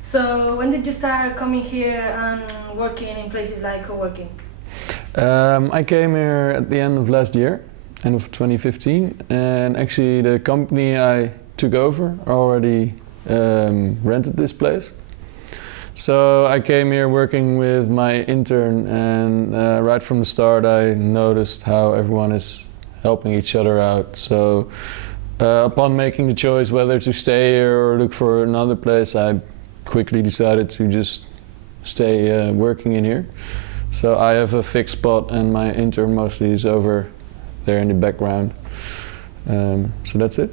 So when did you start coming here and working in places like co-working? I came here at the end of last year, end of 2015, and actually the company I took over already rented this place. So I came here working with my intern, and right from the start I noticed how everyone is helping each other out. So upon making the choice whether to stay here or look for another place, I quickly decided to just stay working in here. So I have a fixed spot and my intern mostly is over there in the background. So that's it.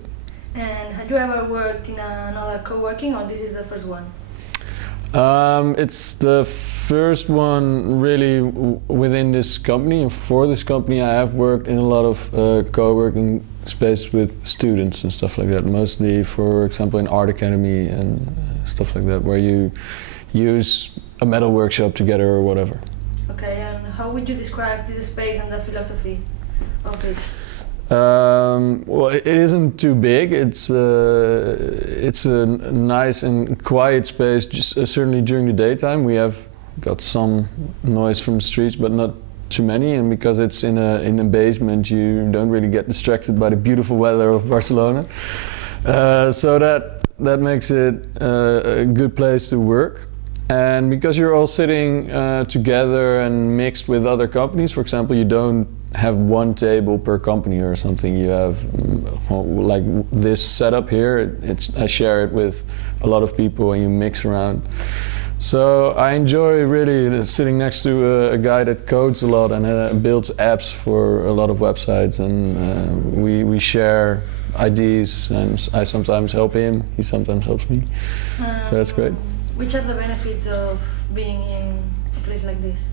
And have you ever worked in another co-working, or this is the first one? It's the first one really within this company, and for this company I have worked in a lot of co-working space with students and stuff like that, mostly for example in art academy and stuff like that, where you use a metal workshop together or whatever. Okay, and how would you describe this space and the philosophy of it? Well, it isn't too big. It's a nice and quiet space. Just certainly during the daytime, we have got some noise from the streets, but not too many. And because it's in a basement, you don't really get distracted by the beautiful weather of Barcelona. So that makes it a good place to work. And because you're all sitting together and mixed with other companies, for example, you don't have one table per company or something. You have like this setup here. I share it with a lot of people and you mix around. So I enjoy really sitting next to a guy that codes a lot and builds apps for a lot of websites, and we share ideas, and I sometimes help him, he sometimes helps me. So that's great. Which are the benefits of being in a place like this?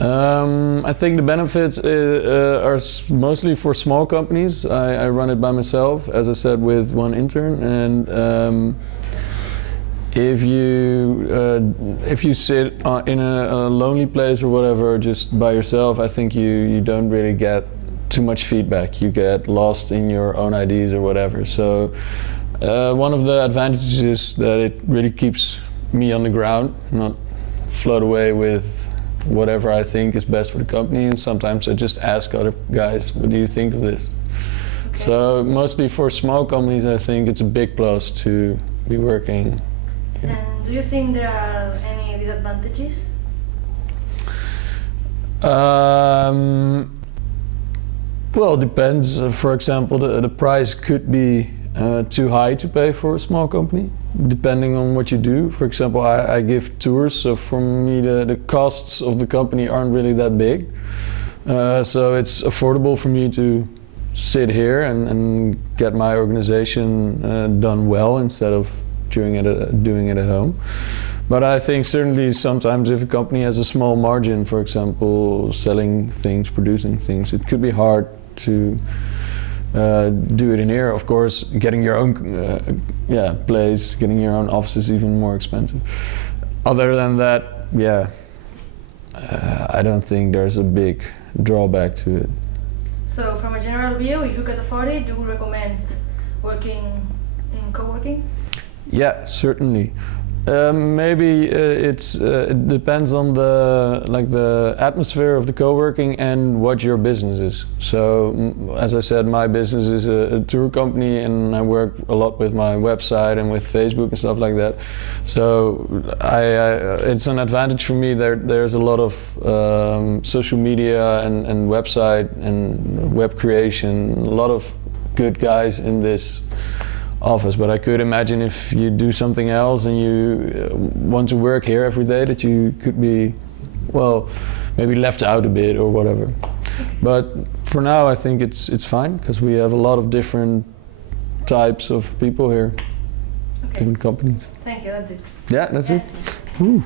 I think the benefits are mostly for small companies. I run it by myself, as I said, with one intern, and if you sit in a lonely place or whatever just by yourself, I think you don't really get too much feedback. You get lost in your own ideas or whatever. So one of the advantages is that it really keeps me on the ground, not float away with whatever I think is best for the company, and sometimes I just ask other guys, what do you think of this? Okay. So mostly for small companies I think it's a big plus to be working here. And do you think there are any disadvantages? Well, it depends. For example, the price could be too high to pay for a small company, depending on what you do. For example, I give tours, so for me the costs of the company aren't really that big. So it's affordable for me to sit here and get my organization done well instead of doing it at home. But I think certainly sometimes if a company has a small margin, for example, selling things, producing things, it could be hard to do it in here. Of course, getting your own place, getting your own office is even more expensive. Other than that, I don't think there's a big drawback to it. So from a general view, if you could afford it, you would recommend working in co-workings? Yeah, certainly. Maybe it depends on the atmosphere of the co-working and what your business is. So as I said, my business is a tour company, and I work a lot with my website and with Facebook and stuff like that. So it's an advantage for me. There's a lot of social media and website and web creation, a lot of good guys in this office, but I could imagine if you do something else and you want to work here every day, that you could be, well, maybe left out a bit or whatever. But for now I think it's fine, because we have a lot of different types of people here, different companies. Thank you, that's it. Yeah, that's it. Ooh.